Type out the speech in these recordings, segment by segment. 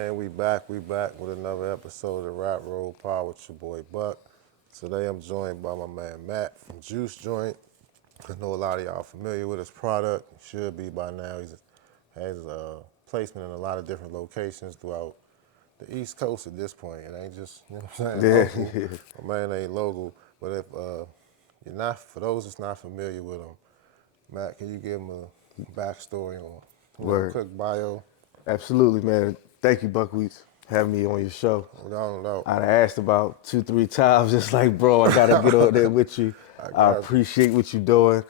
And we back with another episode of the Rap Roll Pod with your boy Buck. Today I'm joined by my man Matt from Juice Joint. I know a lot of y'all familiar with his product. He should be by now. He has placement in a lot of different locations throughout the East Coast at this point. It ain't just, you know what I'm saying, local. My man ain't local. But if you're not, for those that's not familiar with him, Matt, can you give him a backstory on quick bio? Absolutely, man. Thank you, Buckwheat, having me on your show. No. I asked about 2-3 times, just like, bro, I gotta get on there with you. I appreciate what you're doing.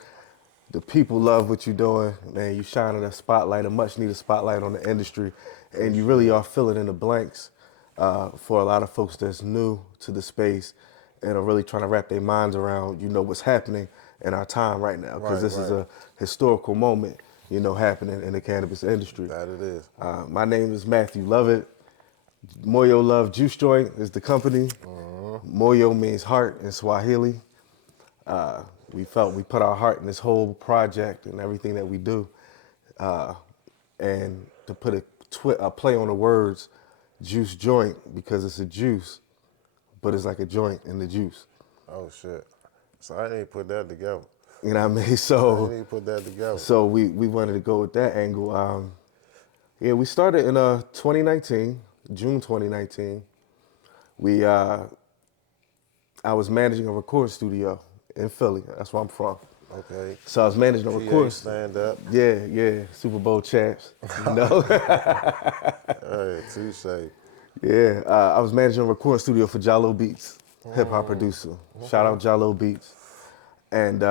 The people love what you're doing. Man, you shining a spotlight, a much needed spotlight on the industry. And you really are filling in the blanks for a lot of folks that's new to the space and are really trying to wrap their minds around, what's happening in our time right now. Because this is a historical moment, happening in the cannabis industry. That it is. My name is Matthew Lovett. Mojo Juice Joint is the company. Mojo means heart in Swahili. We felt we put our heart in this whole project and everything that we do. And to put a play on the words, Juice Joint, because it's a juice, but it's like a joint in the juice. Oh, shit. So I didn't put that together. You know what I mean? So I didn't put that together. So we wanted to go with that angle. We started in 2019, June 2019. I was managing a record studio in Philly. That's where I'm from. Okay. So I was managing a record. Stand up. Yeah. Super Bowl champs. Hey, touche. Yeah. I was managing a recording studio for Jallo Beats, hip hop producer. Shout out Jallo Beats. And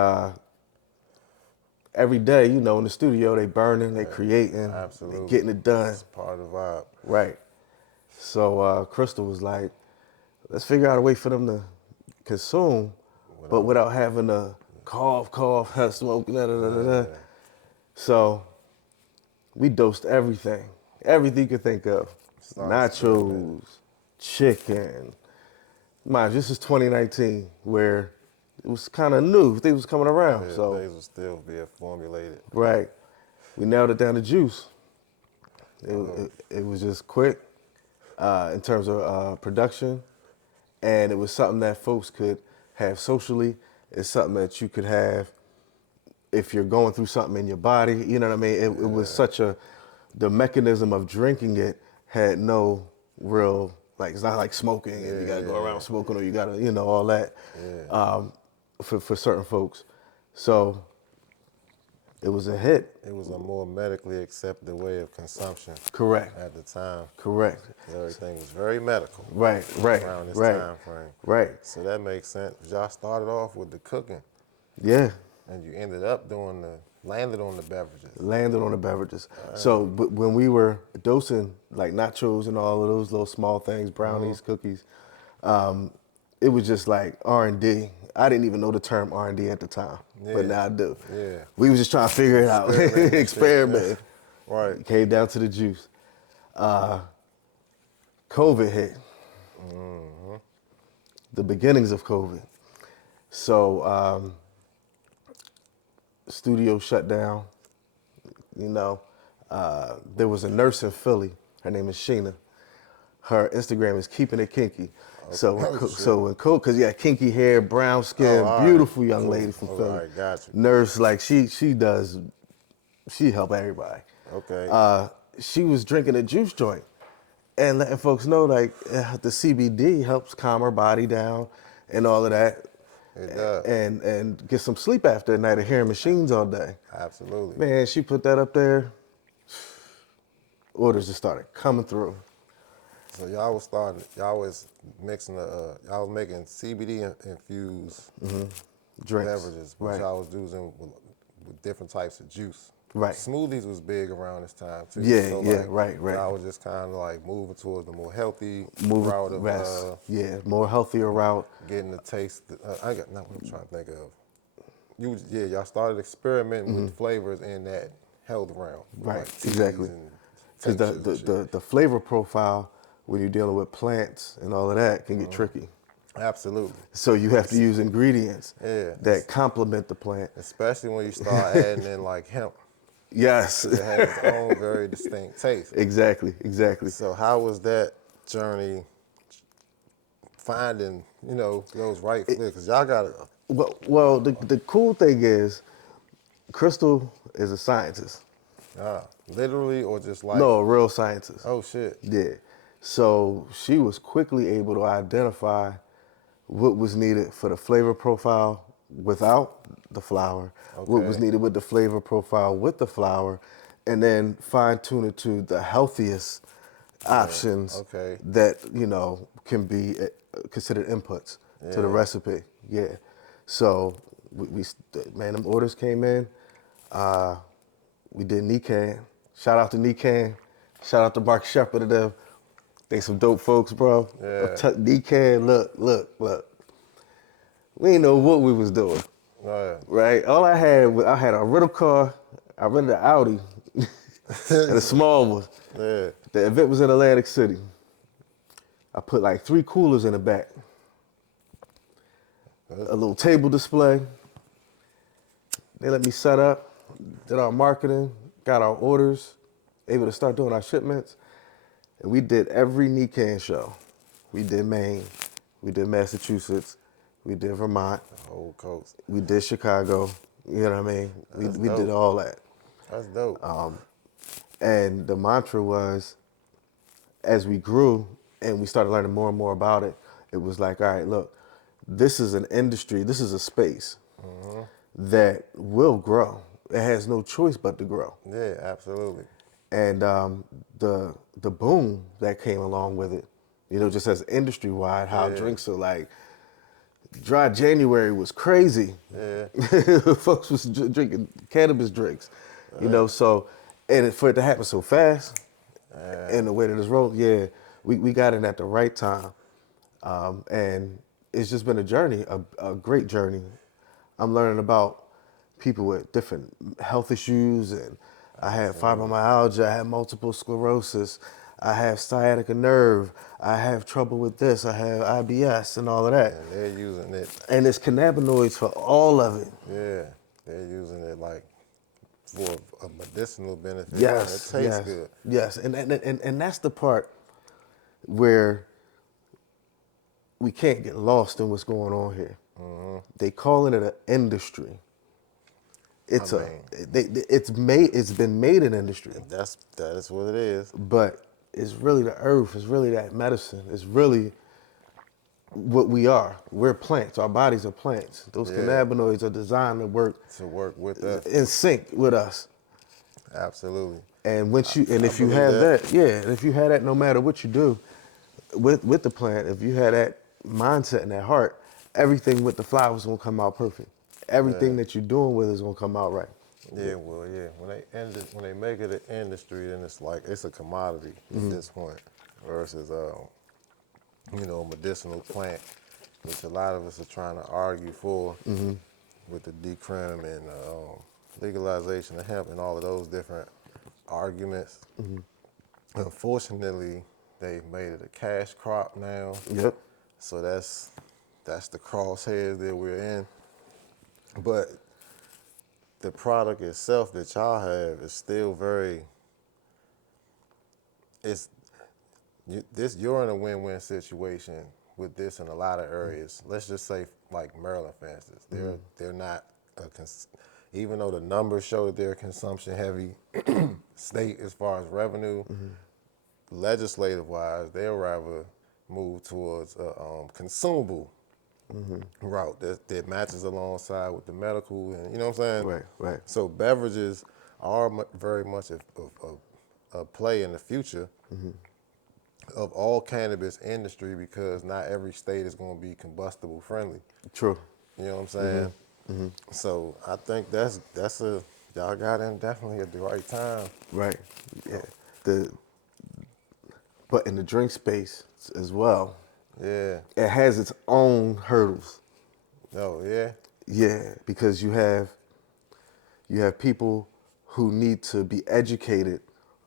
every day, in the studio, they burning, they creating, they getting it done. It's part of the vibe. Right. So Crystal was like, let's figure out a way for them to consume, but without having to cough, smoke, da. So we dosed everything you could think of. Nachos, chicken. Mind, this is 2019, where it was kind of new. Things was coming around. Yeah, so things were still being formulated. Right. We nailed it down to juice. It was just quick in terms of production, and it was something that folks could have socially. It's something that you could have if you're going through something in your body. You know what I mean? It was the mechanism of drinking it had no real, it's not like smoking and you gotta go around smoking or you gotta, all that for certain folks. So it was a hit. It was a more medically accepted way of consumption. Correct. At the time. Correct. Everything was very medical. Right. Around this time frame. Right. So that makes sense. Y'all started off with the cooking. Yeah. And you ended up landed on the beverages. So when we were dosing like nachos and all of those little small things, brownies, cookies, it was just like R&D. I didn't even know the term R&D at the time, but now I do. Yeah. We was just trying to figure it out, experiment. Right. Came down to the juice. COVID hit. The beginnings of COVID. So studio shut down. There was a nurse in Philly. Her name is Sheena. Her Instagram is Keeping It Kinky. Okay. So when because kinky hair, brown skin, beautiful young lady from Philly. All right, gotcha. Nurse, she help everybody. Okay. She was drinking a juice joint and letting folks know the CBD helps calm her body down and all of that. It does. And get some sleep after a night of hearing machines all day. Absolutely. Man, she put that up there. Orders just started coming through. So y'all was mixing y'all was making CBD infused drinks, beverages, which y'all was using with different types of juice. Right. Smoothies was big around this time too. Yeah, so right. Y'all was just kind of moving towards the more healthy route of more healthier route. Getting the taste. I got what I'm trying to think of. Y'all started experimenting with flavors in that health realm. Right, exactly. Because the flavor profile when you're dealing with plants and all of that can get tricky. Absolutely. So you have to use ingredients that complement the plant. Especially when you start adding in hemp Yes. It has its own very distinct taste. Exactly. So how was that journey finding, those right flavors? Because y'all got Well, the cool thing is, Crystal is a scientist. literally or just like, No, a real scientist. oh shit. Yeah. So she was quickly able to identify what was needed for the flavor profile without the flour, what was Okay. needed with the flavor profile with the flour, and then fine tune it to the healthiest options Okay. that, can be considered inputs to the Yeah. recipe. Yeah. So man, them orders came in. We did Nikan. Shout out to Nikan. Shout out to Mark Shepard and them. They some dope folks, bro. Yeah. Nikan, look. We didn't know what we was doing, Oh, right? All I had a rental car. I rented an Audi and a small one. yeah. The event was in Atlantic City. I put like 3 coolers in the back. A little table display. They let me set up, did our marketing, got our orders, able to start doing our shipments. And we did every Nikan show. We did Maine, we did Massachusetts, we did Vermont, The whole coast. we did Chicago. You know what I mean? We dope. did all that. That's dope. And the mantra was, as we grew and we started learning more and more about it, it was like, all right, look, this is an industry, this is a space that will grow. It has no choice but to grow. Yeah, absolutely. And the boom that came along with it, just as industry wide, how Yeah. drinks are like, dry January was crazy. Yeah. Folks was drinking cannabis drinks, so, and for it to happen so fast, and the way that it's rolled, yeah, we got in at the right time. And it's just been a journey, a great journey. I'm learning about people with different health issues, and I have fibromyalgia, I have multiple sclerosis, I have sciatica nerve, I have trouble with this, I have IBS and all of that. And they're using it. And it's cannabinoids for all of it. Yeah. They're using it like for a medicinal benefit. Yes, And it tastes yes, good. yes. And that's the part where we can't get lost in what's going on here. They calling it an industry. It's it's been made an industry, That is what it is. but it's really the earth. It's really that medicine. It's really what we are. We're plants. Our bodies are plants. Those Yeah. cannabinoids are designed to work To work with us. in sync with us. Absolutely. And once you and I if you believe have that. that, yeah, and if you have that, no matter what you do with the plant, if you have that mindset and that heart, everything with the flowers gonna come out perfect. Everything that you're doing with is gonna come out right. Yeah, well, yeah. When they make it an industry, then it's like it's a commodity at this point, versus a medicinal plant, which a lot of us are trying to argue for with the decrim and legalization of hemp and all of those different arguments. Unfortunately, they've made it a cash crop now. Yep. So that's the crosshairs that we're in. But the product itself that y'all have is still you're in a win-win situation with this in a lot of areas. Let's just say like Maryland, for instance. They're not even though the numbers show that they're a consumption heavy state as far as revenue, legislative wise, they'll rather move towards a consumable route that matches alongside with the medical, and you know what I'm saying? Right. So beverages are very much a play in the future of all cannabis industry, because not every state is going to be combustible friendly. True. You know what I'm saying? So I think y'all got in definitely at the right time. Right. Yeah. But in the drink space as well, Yeah. it has its own hurdles. Oh yeah. Yeah, because you have people who need to be educated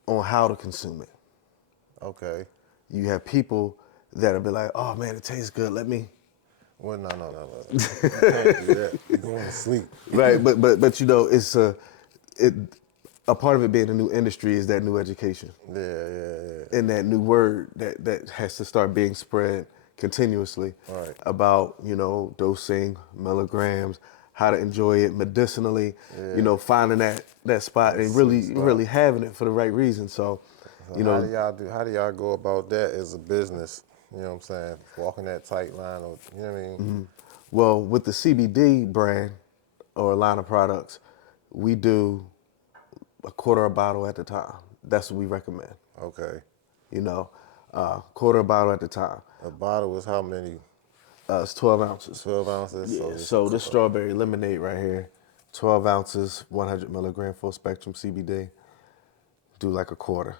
on how to consume it. Okay. You have people that'll be like, "Oh man, it tastes good. Let me." Well, no. You can't do that. You're going to sleep. Right, but it's a part of it being a new industry is that new education. Yeah. And that new word that has to start being spread continuously Right. about, dosing, milligrams, how to enjoy it medicinally, finding that spot That and sweet really, spot. really having it for the right reason. So, So how do y'all go about that as a business? You know what I'm saying? Walking that tight line, or you know what I mean? well, with the CBD brand or a line of products, we do a quarter a bottle at a time. That's what we recommend. Okay. Quarter a bottle at a time. A bottle is how many? It's 12 ounces. 12 ounces. Yeah, So just so this strawberry lemonade right here, 12 ounces, 100 milligram full spectrum CBD. Do like a quarter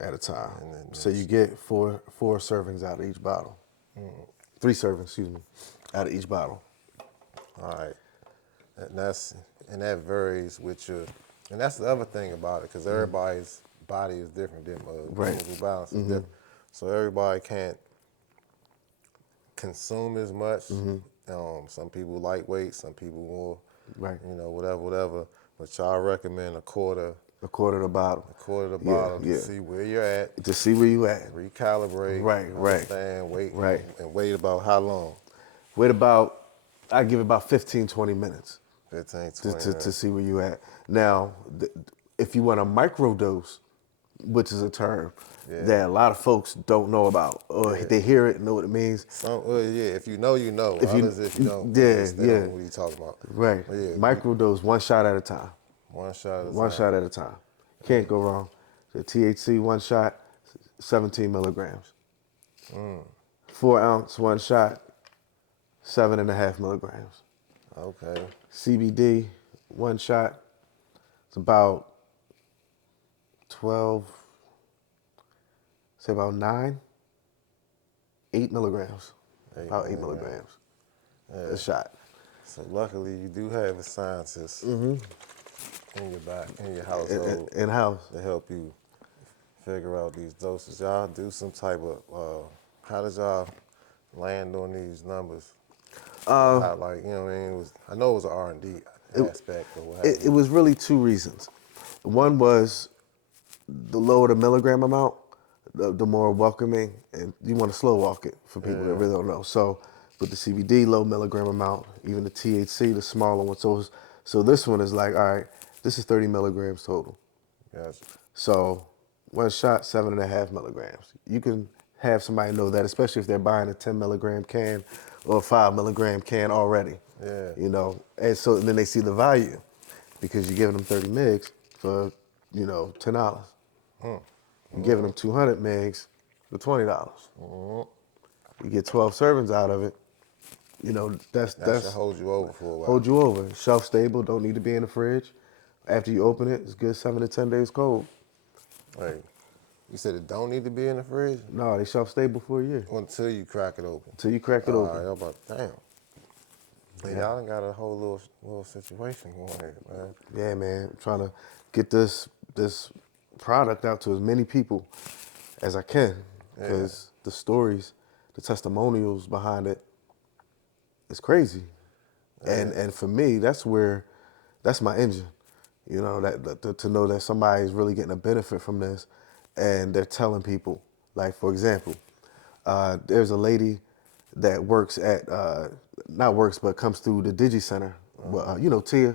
at a time. And then So you get four servings out of each bottle. 3 servings, excuse me, out of each bottle. all right. And that varies with your, and that's the other thing about it, because everybody's body is different. Right. Chemical balance is different. So everybody can't consume as much. Some people lightweight, some people more, Right. whatever. But y'all recommend a quarter A quarter of the bottle. bottle to Yeah. see where you're at, To see where you at. recalibrate, Right. understand, wait, Right. and wait about how long? Wait about, I give it about 15, 20 minutes 15, 20 to minutes. see where you at. Now, if you want a microdose, which is a term that a lot of folks don't know about, or they hear it and know what it means. If you know, you know. If you- Others, if you don't, yeah, they yeah. don't know what you talking about. Right. But yeah, Microdose, one shot at a time. one shot at a One time. shot at a time. Can't go wrong. The THC, one shot, 17 milligrams. 4 ounce, one shot, 7.5 milligrams. Okay. CBD, one shot, it's about 12, say about 8 milligrams. About 8 milligrams. A shot. So luckily, you do have a scientist in your household In-house. to help you figure out these doses. Y'all do some type of, how did y'all land on these numbers? How, like, you know what I mean? I know it was an R&D aspect or what have It was really 2 reasons. One was the lower the milligram amount, the more welcoming, and you want to slow walk it for people that really don't know. So with the CBD, low milligram amount, even the THC, the smaller one. So this one is like, all right, this is 30 milligrams total. Gotcha. So one shot, 7.5 milligrams. You can have somebody know that, especially if they're buying a 10 milligram can or a 5 milligram can already. Yeah. And so then they see the value because you're giving them 30 migs for, $10. You're giving them 200 migs for $20. You get 12 servings out of it. That should hold you over for a while. Hold you over. Shelf stable, don't need to be in the fridge. After you open it, it's good 7 to 10 days cold. Right. You said it don't need to be in the fridge? No, they shelf stable for a year. Until you crack it open. Until you crack it open. Y'all about, damn. Yeah. Y'all done got a whole little situation going here, man. Yeah, man. I'm trying to get this product out to as many people as I can. Because the stories, the testimonials behind it, it's crazy. And for me, that's my engine. To know that somebody is really getting a benefit from this, and they're telling people. Like, for example, there's a lady that works at not works but comes through the Digi Center. Tia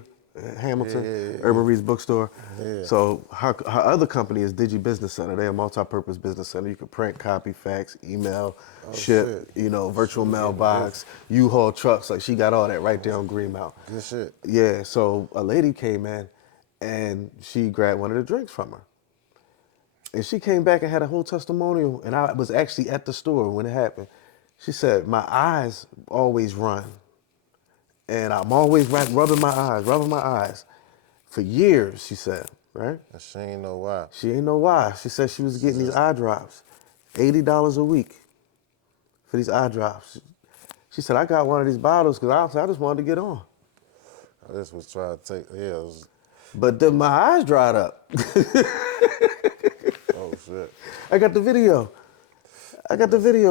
Hamilton, Urban Reads Bookstore. Yeah. So her other company is Digi Business Center. They're a multi-purpose business center. You can print, copy, fax, email, ship. Shit. Virtual mailbox, U-Haul trucks. Like, she got all that right there on Greenmount. Good shit. Yeah. So a lady came in, and she grabbed one of the drinks from her. And she came back and had a whole testimonial, and I was actually at the store when it happened. She said, my eyes always run, and I'm always rubbing my eyes. For years, she said, right? And she ain't know why. She ain't know why. She said she was getting these eye drops, $80 a week for these eye drops. She said, I got one of these bottles because I just wanted to get on. I just was trying to take, But then my eyes dried up. oh shit. I got the video,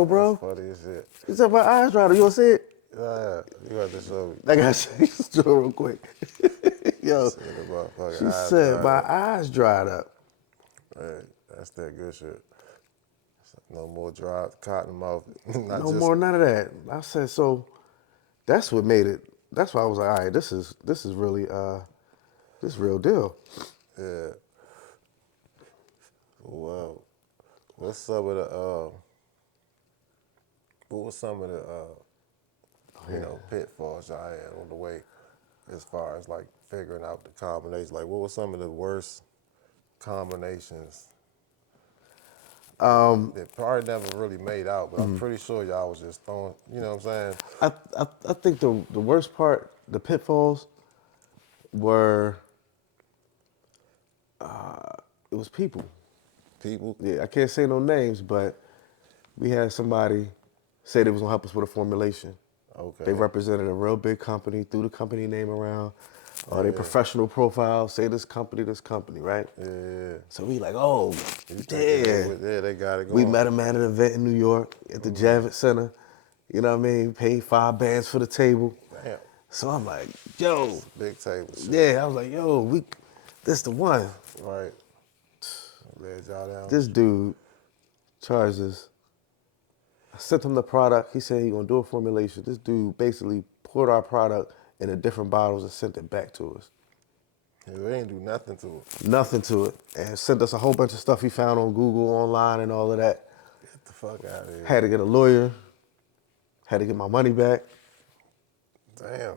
bro. That's funny as shit. She said, my eyes dried up. You want to see it? Yeah, you got to show me. I got to show you real quick. Yo, Shit, the motherfucking she eyes said dried my up. eyes dried up. Hey, that's that good shit. No more dry cotton mouth. Not No just more, none of that. I said, so that's what made it. That's why I was like, all right, this is really this real deal. yeah. Well, what's some of the what was some of the pitfalls y'all had on the way as far as like figuring out the combinations? Like, what were some of the worst combinations that probably never really made out, but I'm pretty sure y'all was just throwing, you know what I'm saying? I think the worst part, the pitfalls, were it was people. People, Yeah, I can't say no names, but we had somebody say they was gonna help us with a formulation. okay, They represented a real big company, threw the company name around, or their Yeah. professional profile, say this company, right? yeah. So we like, oh, You thinking yeah. they got it We going. met him at an event in New York at the Javits Center. You know what I mean? Paid 5 bands for the table. Damn, So I'm like, yo, big table shit. yeah. I was like, yo, this the one. Right. Led y'all down. This dude charges. I sent him the product. He said he gonna do a formulation. This dude basically poured our product into different bottles and sent it back to us. They ain't do nothing to it. Nothing to it. And sent us a whole bunch of stuff he found on Google, online, and all of that. Get the fuck out of here. Had to get a lawyer. Had to get my money back. Damn.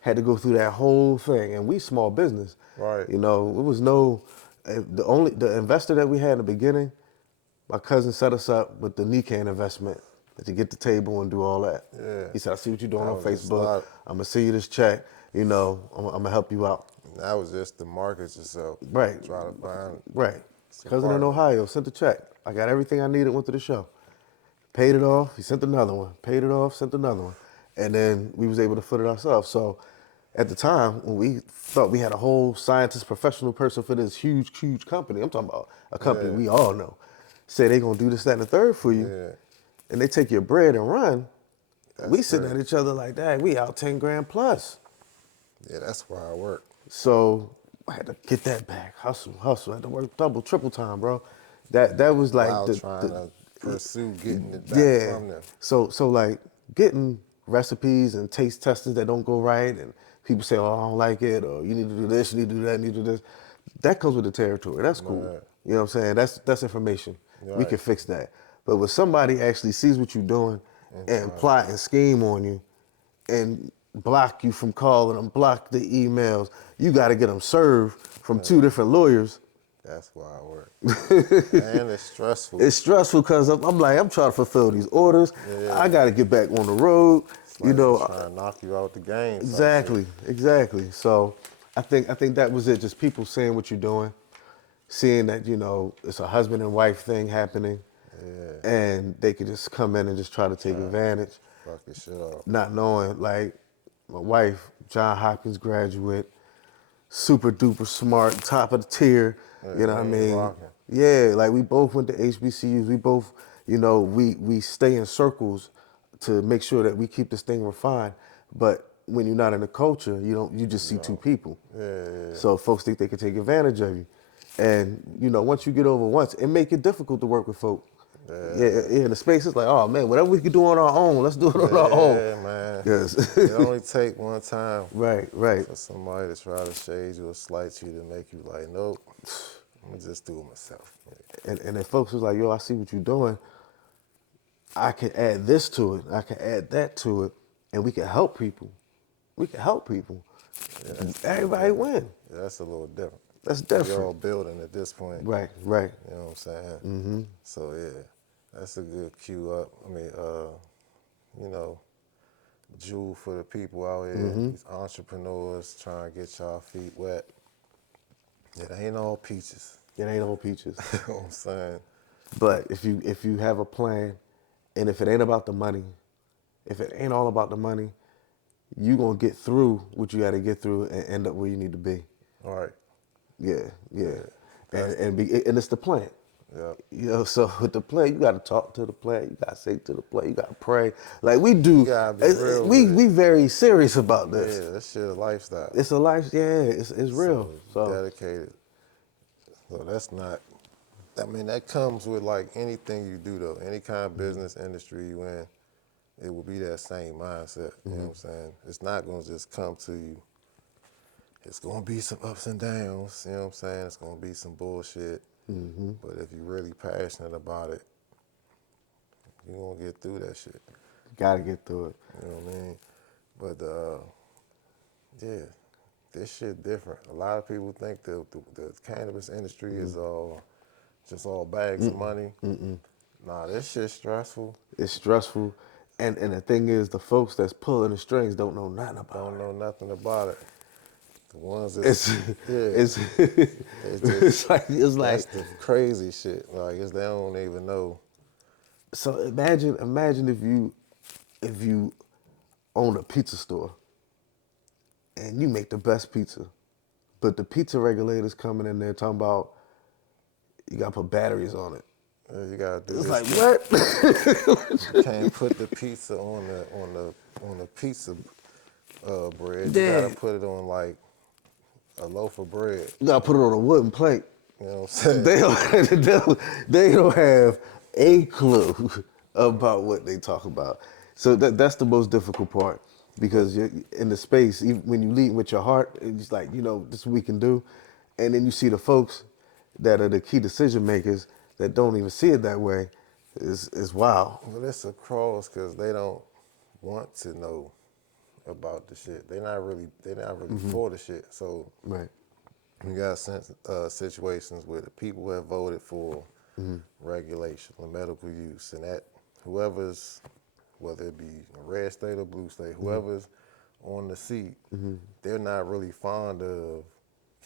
Had to go through that whole thing. And we small business. Right. You know, it was no, the investor that we had in the beginning, my cousin set us up with the Nikan investment to get the table and do all that. Yeah. He said, I see what you're doing That on was just a Facebook. lot. I'm going to send you this check. You know, I'm going to help you out. That was just to market yourself. Right. Try to find Right. some Cousin in partner. Ohio sent the check. I got everything I needed, went to the show. Paid it off, he sent another one. Paid it off, sent another one. And then we was able to foot it ourselves. So at the time, when we thought we had a whole scientist, professional person for this huge, huge company, I'm talking about a company Yeah. we all know, say they gonna do this, that, and the third for you, Yeah. and they take your bread and run, we That's sitting crazy. at each other like that, we out 10 grand plus. Yeah, that's why I work. So I had to get that back, hustle. I had to work double, triple time, bro. That was like While trying to pursue getting it back yeah. from them. So like getting recipes and taste testers that don't go right, and people say, oh, I don't like it, or you need to do this, you need to do that, you need to do this. That comes with the territory. That's cool. Right. You know what I'm saying? That's information. We Right. can fix that. But when somebody actually sees what you're doing and plot and scheme on you and block you from calling them, block the emails, you got to get them served from 2 different lawyers. That's why I work. And it's stressful. It's stressful because I'm like, I'm trying to fulfill these orders. Yeah. I got to get back on the road. It's like You know, they trying to knock you out the game. exactly. So I think that was it. Just people seeing what you're doing, seeing that, you know, it's a husband and wife thing happening, and they could just come in and just try to take advantage, Fuck your shit up. not knowing, like, my wife, John Hopkins graduate, super duper smart, top of the tier, you know what I ain't mean? rocking. Yeah, like we both went to HBCUs. We both, you know, we stay in circles to make sure that we keep this thing refined. But when you're not in the culture, you just see 2 people. Yeah. So folks think they can take advantage of you. And, you know, once you get over once, it make it difficult to work with folk. Yeah, in the space, it's like, oh man, whatever we can do on our own, let's do it on our own. Yeah, man. Yes. It only take one time Right. for somebody to try to shade you or slight you to make you like, nope, I'm gonna just do it myself. And then folks was like, yo, I see what you're doing. I can add this to it. I can add that to it. And we can help people. Everybody win. Yeah, that's a little different. That's different. You're all building at this point. Right. You know what I'm saying? Mm-hmm. So yeah, that's a good cue up. I mean, you know, jewel for the people out here, these entrepreneurs trying to get y'all feet wet. It ain't all peaches. It ain't all peaches. You know what I'm saying? But if you have a plan, and if it ain't about the money, if it ain't all about the money, you gonna get through what you got to get through and end up where you need to be. All right. Yeah. And it's the plan. Yep. You know, so with the plant, you got to talk to the plant. You got to say to the plant. You got to pray. Like we You do. gotta be real with We it. very serious about this. Yeah, that shit a lifestyle. It's a life. Yeah, it's real. So So dedicated. So that's not. I mean, that comes with like anything you do though. Any kind of business industry you in, it will be that same mindset. You know what I'm saying? It's not gonna just come to you. It's gonna be some ups and downs. You know what I'm saying? It's gonna be some bullshit. But if you're really passionate about it, you're gonna get through that shit. got to get through it. You know what I mean? But yeah, this shit different. A lot of people think the cannabis industry is all just all bags of money. Nah, this shit's stressful. It's stressful, and the thing is, the folks that's pulling the strings don't know nothing about Don't it. know nothing about it. The ones that It's just it's like that's the crazy shit. Like they don't even know. so. Imagine if you own a pizza store and you make the best pizza, but the pizza regulators coming in there talking about you got to put batteries on it. You gotta do It's this. like what? You can't put the pizza on the pizza bread. You Yeah. gotta put it on like a loaf of bread. You got to put it on a wooden plate. You know what I'm saying? They don't have a clue about what they talk about. So that's the most difficult part because you're in the space, even when you lead with your heart, it's like, you know, this is what we can do. And then you see the folks that are the key decision makers that don't even see it that way. Is wow. Well, it's a cross because they don't want to know about the shit. They're not really for the shit. So Right. you got situations where the people have voted for regulation or medical use, and that whoever's, whether it be a red state or blue state, whoever's on the seat, they're not really fond of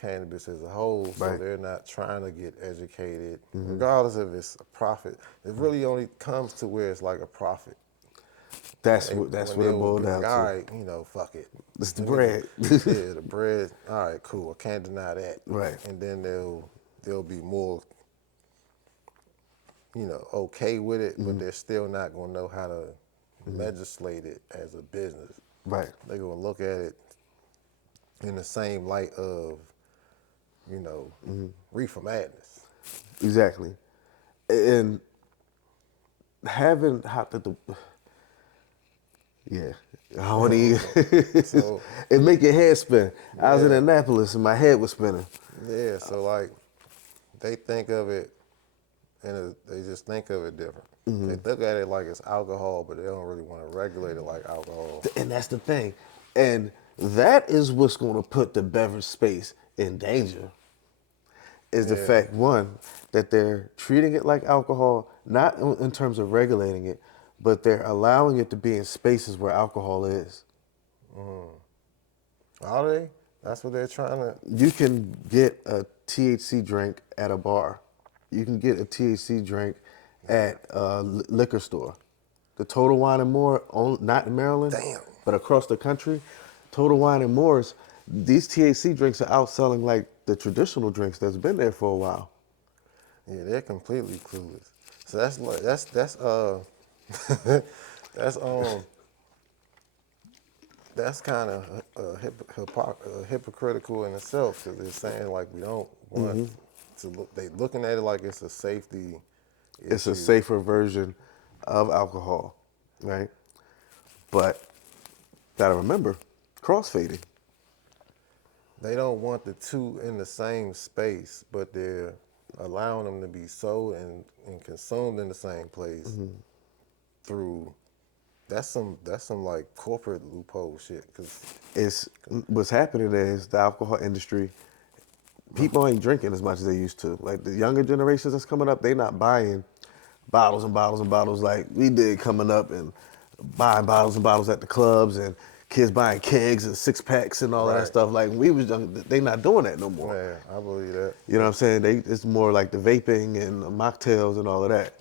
cannabis as a whole, so Right. they're not trying to get educated, regardless if it's a profit. It really only comes to where it's like a profit. That's When what it they'll boiled be down like, to. all right, fuck it. It's the Let me bread. yeah, the bread. All right, cool. I can't deny that. Right. And then they'll be more, okay with it, but they're still not gonna know how to legislate it as a business. Right. They're gonna look at it in the same light of, reefer madness. Exactly. And having how to yeah. I want to So it make your head spin. I was in Yeah. Annapolis and my head was spinning. yeah, so like they think of it, and they just think of it different. They look at it like it's alcohol, but they don't really want to regulate it like alcohol. And that's the thing. And that is what's going to put the beverage space in danger. Is the Yeah. fact, one, that they're treating it like alcohol, not in terms of regulating it, but they're allowing it to be in spaces where alcohol is. Are they? That's what they're trying to. You can get a THC drink at a bar. You can get a THC drink at a liquor store. The Total Wine and More, not in Maryland, Damn. but across the country, Total Wine and More's, these THC drinks are outselling like the traditional drinks that's been there for a while. Yeah, they're completely clueless. So that's like that's that's kind of hypocritical in itself because they're saying like we don't want to look. They looking at it like it's a safety It's a issue. safer version of alcohol, right? But gotta remember, crossfading. They don't want the two in the same space, but they're allowing them to be sold and consumed in the same place through. That's some like corporate loophole shit. Cause It's what's happening is the alcohol industry. People ain't drinking as much as they used to. Like the younger generations that's coming up, they not buying bottles and bottles and bottles like we did coming up and buying bottles and bottles at the clubs and kids buying kegs and six packs and all of that Right. stuff. Like when we was young, they not doing that no more. yeah, I believe that. You know what I'm saying? It's more like the vaping and the mocktails and all of that.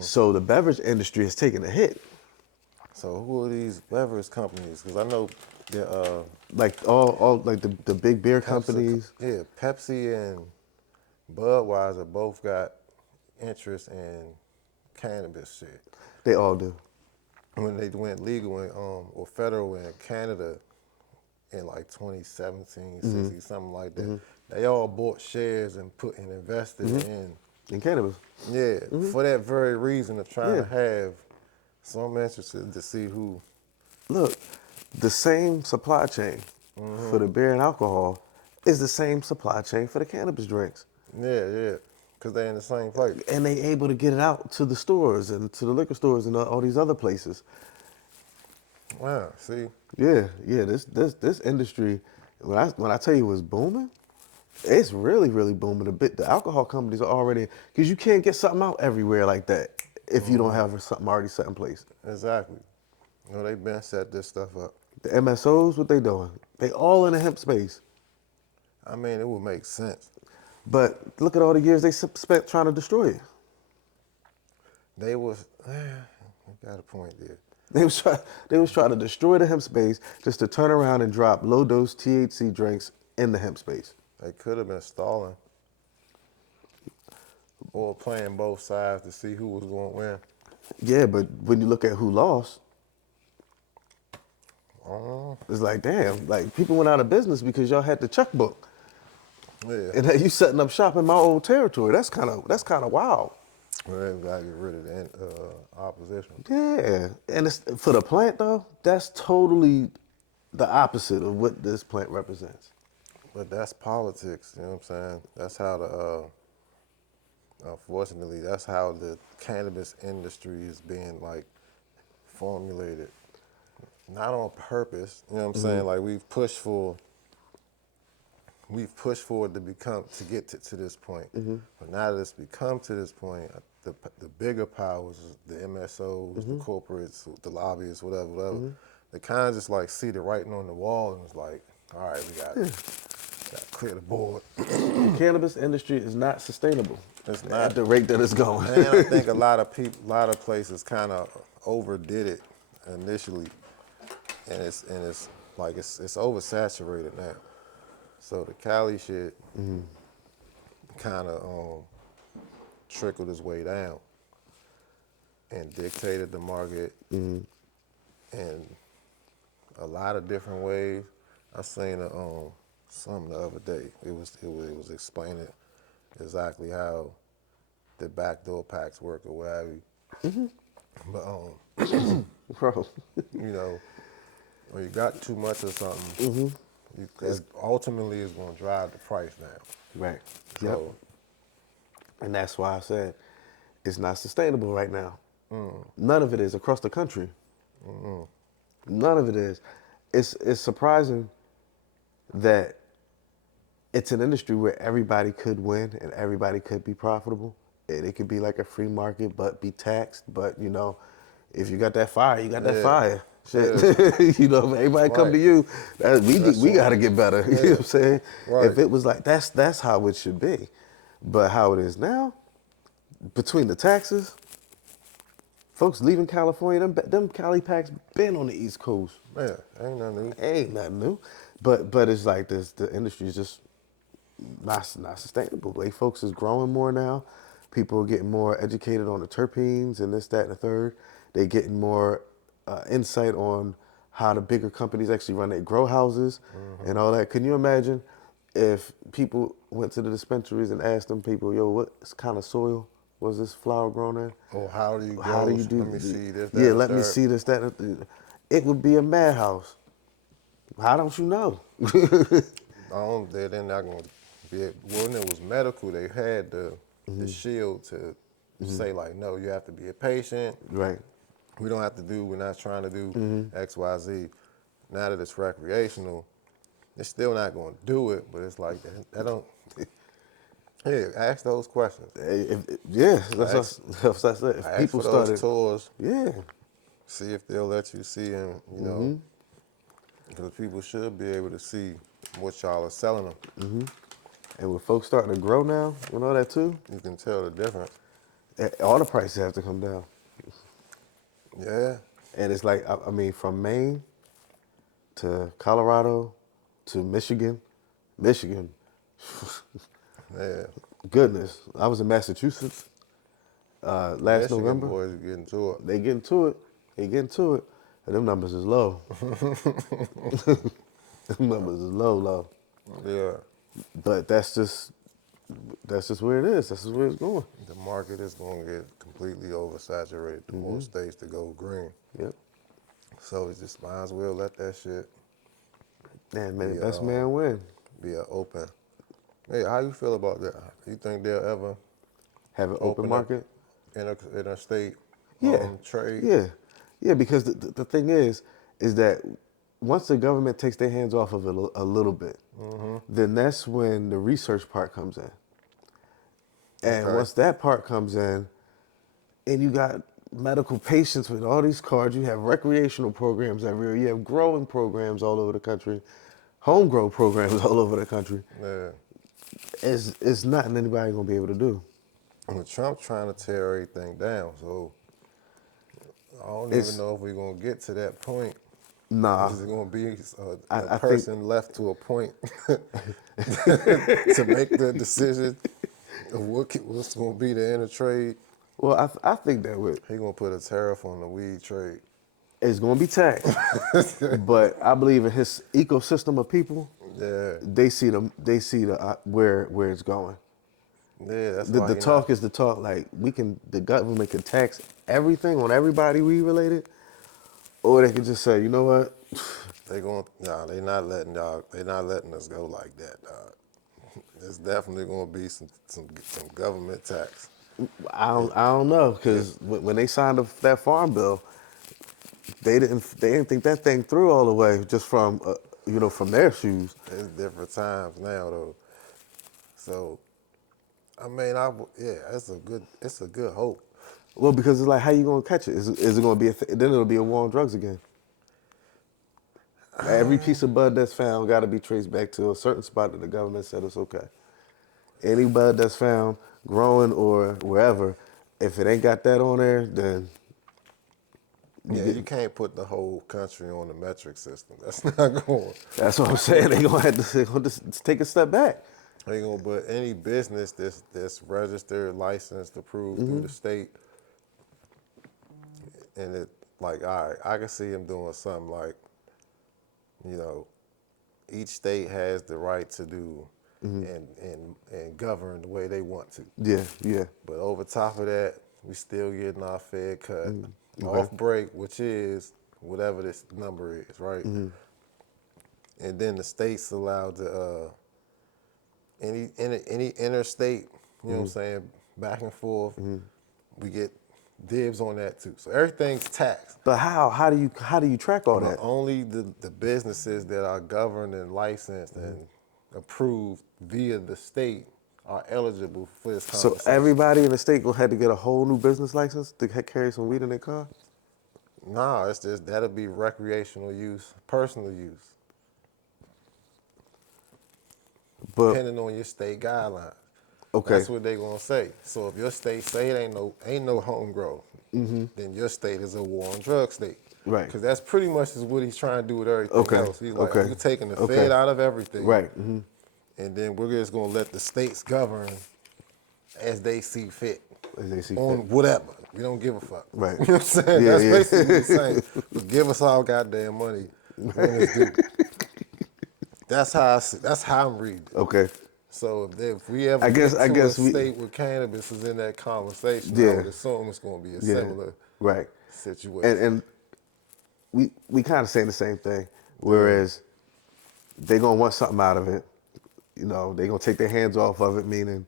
So the beverage industry is taking a hit. So who are these beverage companies? Because I know the Like all like the big beer Pepsi, companies. yeah, Pepsi and Budweiser both got interest in cannabis shit. They all do. When they went legal in, or federal in Canada in like 2017, 60, something like that, they all bought shares and invested in. In cannabis. Yeah, for that very reason of trying Yeah. to have. So I'm interested to see who. Look, the same supply chain for the beer and alcohol is the same supply chain for the cannabis drinks. Yeah, because they're in the same place. And they able to get it out to the stores and to the liquor stores and all these other places. Wow, see, Yeah. This industry, when I tell you it's booming, it's really booming. The alcohol companies are already, because you can't get something out everywhere like that if you don't have something already set in place. exactly. They've been set this stuff up. The MSOs, what they doing? They all in the hemp space. I mean, it would make sense. But look at all the years they spent trying to destroy it. They was, you got a point there. They was trying to destroy the hemp space just to turn around and drop low dose THC drinks in the hemp space. They could have been stalling or playing both sides to see who was going to win. Yeah, but when you look at who lost, Oh, it's like, damn, like people went out of business because y'all had the checkbook. yeah. And now you setting up shop in my old territory. That's kind of wild. Well, they got to get rid of the opposition. Yeah, and it's, for the plant though, that's totally the opposite of what this plant represents. But that's politics, you know what I'm saying? That's how unfortunately, that's how the cannabis industry is being like formulated. Not on purpose, you know what I'm saying? Like we've pushed for it to get to this point. But now that it's become to this point, the bigger powers, the MSOs, the corporates, the lobbyists, whatever, they kind of just like see the writing on the wall and it's like, all right, we got to clear the board. The cannabis industry is not sustainable. It's not. At the rate that it's going. And I think a lot of places kind of overdid it initially, and it's like it's oversaturated now. So the Cali shit kind of trickled its way down and dictated the market in a lot of different ways. I seen something the other day. It was explaining exactly how the backdoor packs work or what have you. But Bro. you know, when you got too much of something, ultimately it's going to drive the price down. Right. So, Yep. And that's why I said it's not sustainable right now. None of it is across the country. None of it is. It's surprising that it's an industry where everybody could win and everybody could be profitable. And it could be like a free market, but be taxed. But you know, if you got that fire, you got that fire. Shit. You know, if everybody come to you, we got to get better. You know what I'm saying? Right. If it was like that's how it should be. But how it is now, between the taxes, folks leaving California, them Cali packs been on the East Coast. Yeah, ain't nothing new. Ain't nothing new. But it's like this, the industry is just not sustainable. Like folks is growing more now. People are getting more educated on the terpenes and this, that, and the third. They getting more insight on how the bigger companies actually run their grow houses and all that. Can you imagine if people went to the dispensaries and asked them people, yo, what kind of soil was this flower grown in? Or how do you grow? How do you do? Let me see this, that, Yeah, and let me third. see this, that. And the third. It would be a madhouse. How don't you know? They're not going to be able, when it was medical, they had the shield to say like, no, you have to be a patient. Right. We're not trying to do X, Y, Z. Now that it's recreational, they're still not going to do it, but it's like, that don't, yeah, ask those questions. That's it. If Ask people for those started, tours, yeah, see if they'll let you see them, you know, because people should be able to see what y'all are selling them. and with folks starting to grow now and all that too, You can tell the difference. all the prices have to come down. Yeah. And it's like, I mean, from Maine to Colorado to Michigan, Yeah. goodness, I was in Massachusetts. last Michigan November. boys getting to it. They getting to it. They getting to it. And them numbers is low. Them numbers is low. Yeah, But that's just where it is. That's just where it's going. the market is going to get completely oversaturated. The more states to go green. Yep. So it's just might as well let that shit Man, may the be best man win. be a open. Hey, how you feel about that? You think they'll ever Have an open open up market. interstate Yeah. trade? Yeah, because the thing is that once the government takes their hands off of it a little bit, then that's when the research part comes in. And Okay. once that part comes in, and you got medical patients with all these cards, you have recreational programs everywhere, you have growing programs all over the country, home grow programs all over the country. Yeah. It's nothing anybody gonna be able to do. Well, Trump's trying to tear everything down, so I don't even It's know if we're gonna get to that point. nah. Is it gonna be a I think person left to a point to make the decision of what's gonna be the inner trade? well, I think that He gonna put a tariff on the weed trade. it's gonna be taxed, but I believe in his ecosystem of people. Yeah, They see the where it's going. yeah, that's The why talk is the talk. Like the government can tax everything on everybody weed related, or they can just say, you know what? they going they not letting y'all. They not letting us go like that, dog. There's definitely gonna be some government tax. I don't know, because when they signed that farm bill, they didn't think that thing through all the way just from from their shoes. It's different times now though. So I mean, it's a good hope. Well, because it's like, how you gonna catch it? Is it gonna be then it'll be a war on drugs again? Every piece of bud that's found got to be traced back to a certain spot that the government said it's okay. Any bud that's found growing or wherever, if it ain't got that on there, then You can't put the whole country on the metric system. That's not going. that's what I'm saying. They gonna have to take a step back. Ain't gonna. But any business that's registered, licensed, approved through the state, and it like, all right, I can see him doing something like, you know, each state has the right to do and govern the way they want to. Yeah. But over top of that, we still getting our fair cut Okay. off break, which is whatever this number is, right? And then the state's allowed to any interstate, you know what I'm saying, back and forth. We get dibs on that too. So everything's taxed. But how do you track all But that? only the businesses that are governed and licensed and approved via the state are eligible for this So conversation. everybody in the state gonna have to get a whole new business license to carry some weed in their car? No, it's just that'll be recreational use, personal use, But depending on your state guidelines. okay, That's what they gonna say. So if your state say it ain't no home grow, then your state is a war on drug state. Right. Because that's pretty much is what he's trying to do with everything Okay, else. He's like, okay, you're taking the okay. Fed out of everything. right. And then we're just gonna let the states govern as they see fit. As they see on fit. whatever. We don't give a fuck. Right. You know what I'm saying? Yeah, That's yeah. basically what he's saying. Give us all goddamn money when it's due. That's how I'm reading it. Okay. So if we ever I guess get to a we state where cannabis is in that conversation, I Yeah. would assume it's going to be a yeah. similar Right. situation. And we kind of saying the same thing. Whereas they gonna want something out of it. You know, they gonna take their hands off of it, meaning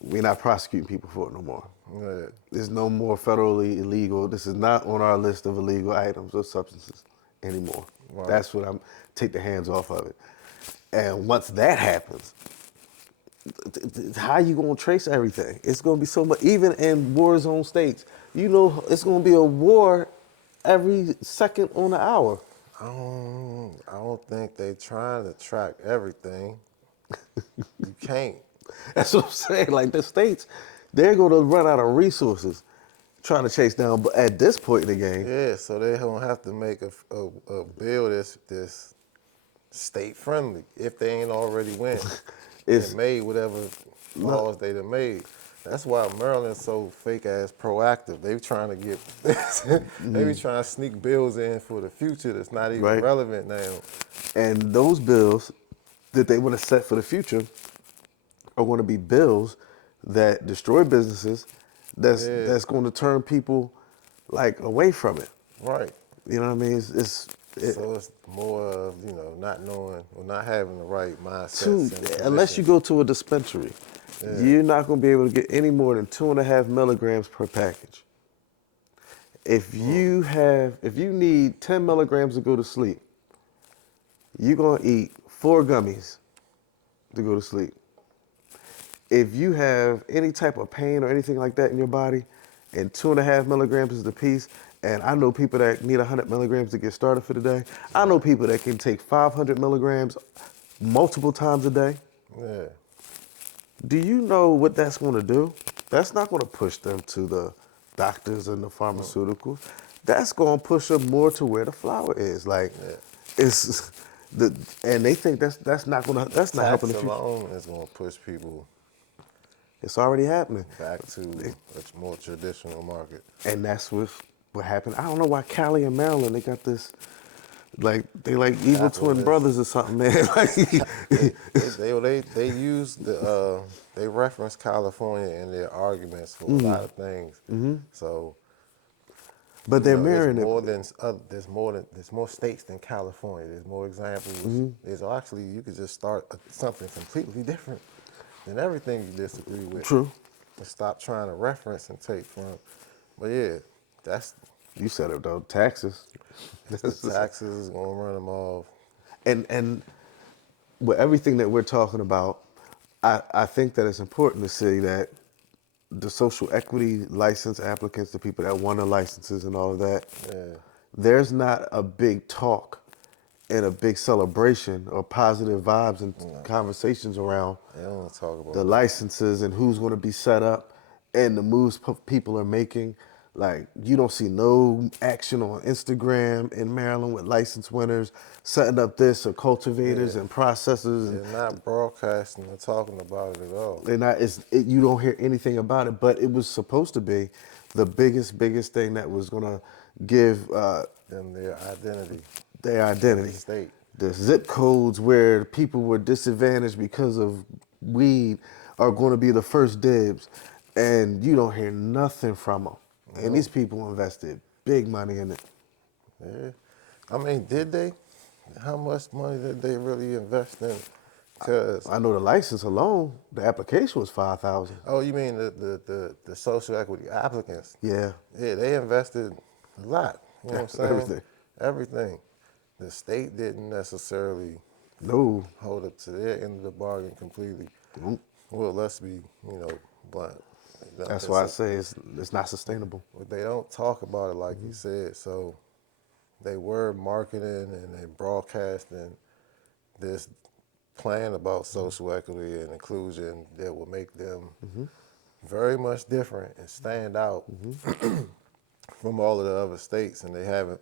we're not prosecuting people for it no more. Yeah. There's no more federally illegal. This is not on our list of illegal items or substances anymore. Right. That's what take the hands off of it. And once that happens, how you gonna trace everything? It's gonna be so much. Even in war zone states, you know, it's gonna be a war every second on the hour. I don't think they trying to track everything. You can't. That's what I'm saying. Like the states, they're gonna run out of resources trying to chase down. But at this point in the game, Yeah, so they don't have to make a bill that's state friendly if they ain't already went It's- and made whatever laws they done made. That's why Maryland's so fake ass proactive. They trying to get, they be trying to sneak bills in for the future that's not even Right. relevant now. And those bills that they want to set for the future are going to be bills that destroy businesses. Yeah, That's going to turn people like away from it. right. You know what I mean? So it's more of, not knowing or not having the right Two, mindsets and unless you positions. go to a dispensary, Yeah. you're not going to be able to get any more than 2.5 milligrams per package. If you need 10 milligrams to go to sleep, you're going to eat 4 gummies to go to sleep. If you have any type of pain or anything like that in your body, and 2.5 milligrams is the piece, and I know people that need 100 milligrams to get started for the day. I know people that can take 500 milligrams multiple times a day. Yeah. Do you know what that's going to do? That's not going to push them to the doctors and the pharmaceuticals. That's going to push them more to where the flower is. Like, Yeah. it's and they think that's not going to that's not helping Tax the future. alone is going to push people It's already happening. back to a more traditional market. And that's what happened. I don't know why Cali and Maryland, they got this, like, they like evil twin Capitalist. brothers or something, man. Like, They use they reference California in their arguments for a lot of things. So but they're it's mirroring it. more than there's more states than California. There's more examples. There's actually you could just start something completely different than everything you disagree with. True. And stop trying to reference and take from. But yeah, that's You said it, though, taxes. the taxes is gonna run them off. And with everything that we're talking about, I think that it's important to say that the social equity license applicants, the people that won the licenses and all of that, Yeah. there's not a big talk and a big celebration or positive vibes and conversations around They don't talk about the that. licenses and who's going to be set up and the moves people are making. Like, you don't see no action on Instagram in Maryland with license winners setting up this or cultivators Yeah. and processors, and They're not broadcasting or talking about it at all. they're not. You don't hear anything about it. But it was supposed to be the biggest thing that was going to give Them their identity their as a identity. state. The zip codes where people were disadvantaged because of weed are going to be the first dibs, and you don't hear nothing from them. And these people invested big money in it. Yeah. I mean, did they? How much money did they really invest in? Because I know the license alone, the application was 5,000. oh, you mean the social equity applicants? Yeah, Yeah, they invested a lot. You know what I'm saying? everything. Everything. The state didn't necessarily No, hold up to their end of the bargain completely. Nope. Well, let's be, blunt. That's why I say it's not sustainable. But they don't talk about it like you said. So they were marketing and they broadcasting this plan about social equity and inclusion that will make them very much different and stand out from all of the other states. And they haven't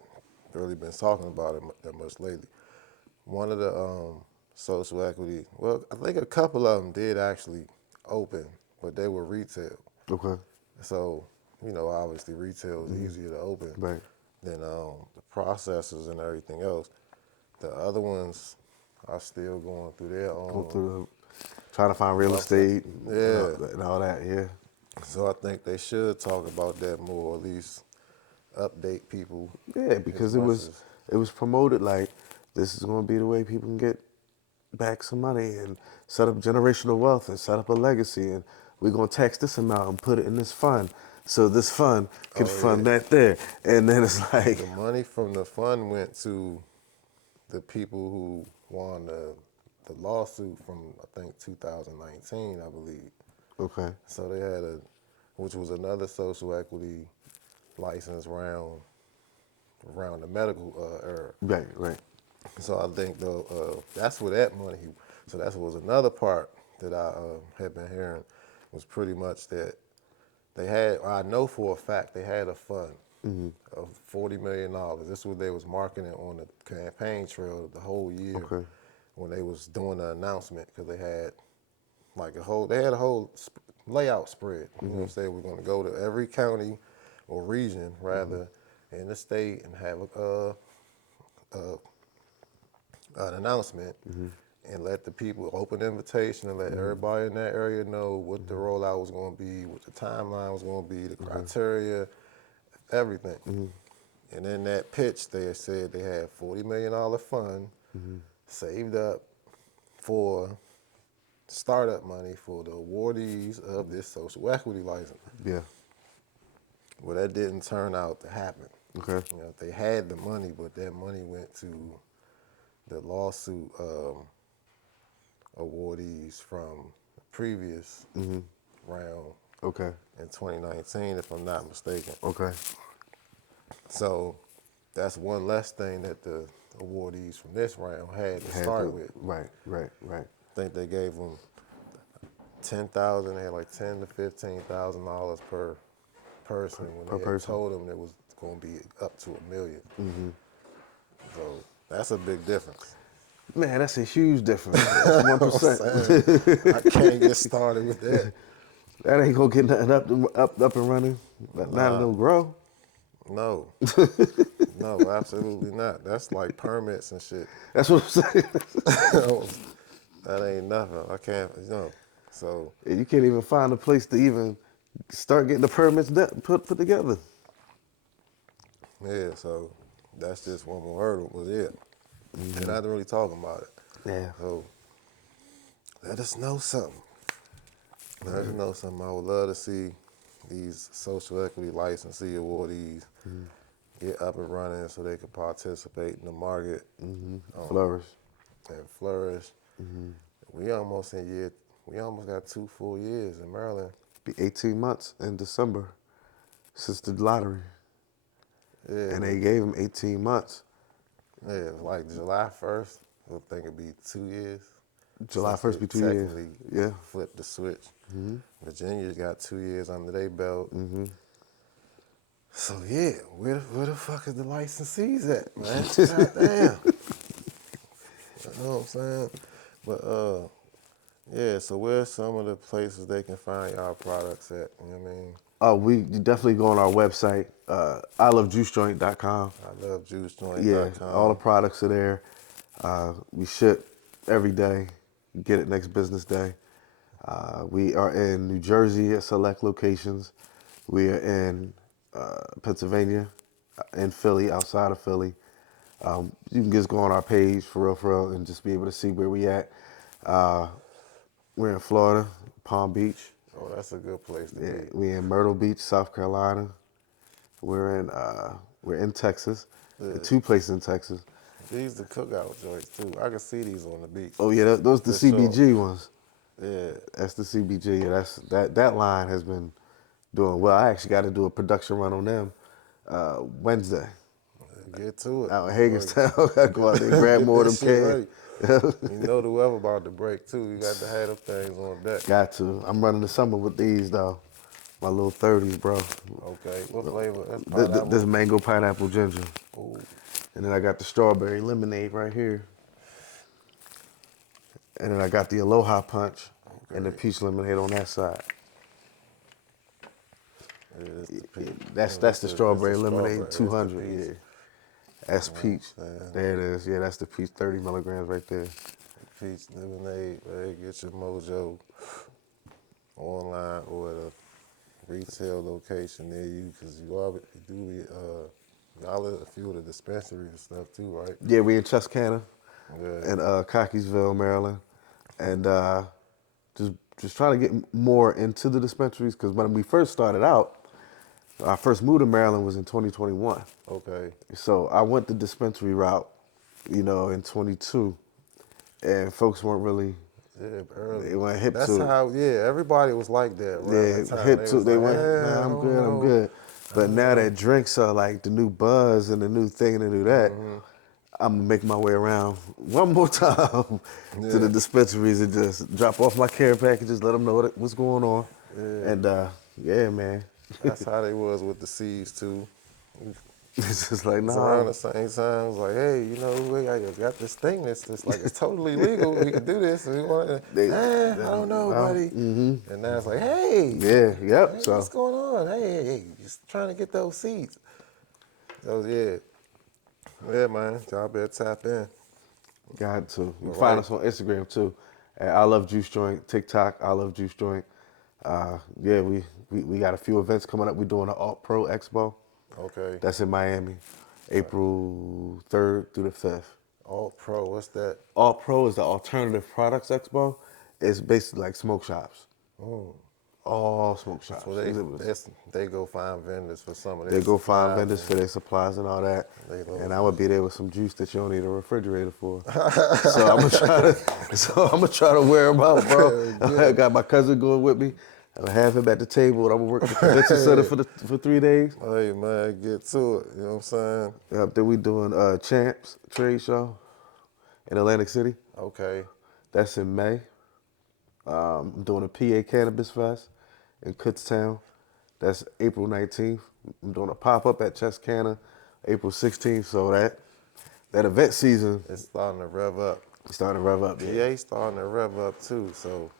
really been talking about it that much lately. One of the social equity, well, I think a couple of them did actually open, but they were retail. Okay. So, obviously retail is easier to open Right. than the processors and everything else. The other ones are still going through their Go own. through trying to find real estate and all that, yeah. So I think they should talk about that more, or at least update people. Yeah, as because much as, it was promoted like this is going to be the way people can get back some money and set up generational wealth and set up a legacy, and we're going to tax this amount and put it in this fund so this fund could fund that there. And then it's like, the money from the fund went to the people who won the lawsuit from, I think, 2019, I believe. okay, So they had which was another social equity license around the medical era. right. So I think though that's where that money. So that was another part that I had been hearing was pretty much that they had. I know for a fact they had a fund of $40 million. This is what they was marketing on the campaign trail the whole year when they was doing the announcement because they had like a whole layout spread. You know what I'm saying? We're going to go to every county or region, rather, in the state and have an announcement and let the people open invitation and let everybody in that area know what the rollout was going to be, what the timeline was going to be, the criteria, everything. And in that pitch, they said they had $40 million fund saved up for startup money for the awardees of this social equity license. Yeah. Well, that didn't turn out to happen. Okay. You know, they had the money, but that money went to the lawsuit awardees from the previous round Okay. in 2019, if I'm not mistaken. Okay. So that's one less thing that the awardees from this round had to start with. Right. I think they gave them 10,000. They had like $10,000 to $15,000 per person. When Per they person. told them it was going to be up to $1 million. So that's a big difference. Man, that's a huge difference. That's 1%. I can't get started with that. That ain't gonna get nothing up and running. But not it'll grow. No, no, absolutely not. That's like permits and shit. That's what I'm saying. That ain't nothing. I can't, So And you can't even find a place to even start getting the permits put together. yeah, so that's just one more hurdle. But yeah, they're not really talking about it. Yeah. So let us know something. Let us know something. I would love to see these social equity licensee awardees get up and running so they can participate in the market Flourish. and flourish. We almost got 2 full years in Maryland. Be 18 months in December since the lottery. Yeah, And they gave him 18 months. yeah, like July 1st, I think it'd be 2 years. July Since 1st be they 2 years. technically Yeah. flipped the switch. Virginia's got 2 years under their belt. So yeah, where the fuck is the licensees at, man? Goddamn. You know what I'm saying? But yeah, so where's some of the places they can find y'all products at? You know what I mean? We definitely go on our website, iLoveJuiceJoint.com. I love juicejoint.com. Yeah, all the products are there. We ship every day, get it next business day. We are in New Jersey at select locations. We are in Pennsylvania, in Philly, outside of Philly. You can just go on our page for real, and just be able to see where we at. We're in Florida, Palm Beach. Oh, that's a good place to Yeah, be. we in Myrtle Beach, South Carolina. We're in Texas. Yeah. 2 places in Texas. These the cookout joints too. I can see these on the beach. Oh yeah, those the For CBG sure. ones. Yeah. That's the CBG. Yeah, that line has been doing well. I actually got to do a production run on them Wednesday Get to it. out in Hagerstown. I go out there and grab Get more that of them shit cans. right. You know the weather about to break too. You got to have them things on deck. Got to. I'm running the summer with these though. My little 30s, bro. Okay. What flavor? That's This pineapple. mango pineapple ginger. Ooh. And then I got the strawberry lemonade right here. And then I got the Aloha punch and the peach lemonade on that side. Yeah, That's the strawberry lemonade, That's the 200. peach. Yeah, that's peach. saying? There it is. Yeah, that's the peach, 30 milligrams right there. Peach lemonade. Man, get your Mojo online or at a retail location near you, because y'all are a few of the dispensaries and stuff too, right? Yeah, we in Susquehanna Yeah. and Cockeysville, Maryland, and just trying to get more into the dispensaries, because when we first started out, our first move to Maryland was in 2021. Okay. So I went the dispensary route, in 22, and folks weren't really, Yeah, early. they weren't hip That's to it. how. Yeah, everybody was like that around that Yeah, time. hip They to was they like, went, yeah, nah, I I'm don't good, I'm know. good. But now that drinks are like the new buzz and the new thing to do that, I'm gonna make my way around one more time to the dispensaries and just drop off my care packages, let them know what's going on. Yeah. And yeah, man. That's how they was with the seeds too. It's just like, It's nah. around the same time. It's like, hey, you know, we got this thing that's just like it's totally legal. We can do this. And we want to, I don't know, buddy. And now it's like, hey, Yeah, yep. hey, what's So, going on? Hey, just trying to get those seats. So yeah, man, y'all better tap in. got to. You But can find right, us on Instagram too, at iLoveJuiceJoint, TikTok, iLoveJuiceJoint. Yeah, we got a few events coming up. We're doing an Alt Pro Expo. okay. That's in Miami, April 3rd through the 5th. Alt Pro, what's that? Alt Pro is the Alternative Products Expo. It's basically like smoke shops. Oh, All smoke shops. so Exhibitors. they go find vendors for some of their They go find supplies vendors and for their supplies and all that. they little. And I would be there with some juice that you don't need a refrigerator for. So I'm gonna try to wear them out, bro. I got my cousin going with me. I'm gonna have him at the table, and I'm gonna work at the convention center for 3 days. Hey man, get to it. You know what I'm saying? Then we doing Champs Trade Show in Atlantic City. Okay. That's in May. I'm doing a PA Cannabis Fest in Kutztown. That's April 19th. I'm doing a pop-up at Chescana, April 16th. So that event season It's starting to rev up. is starting to rev up. Yeah. PA starting to rev up too, so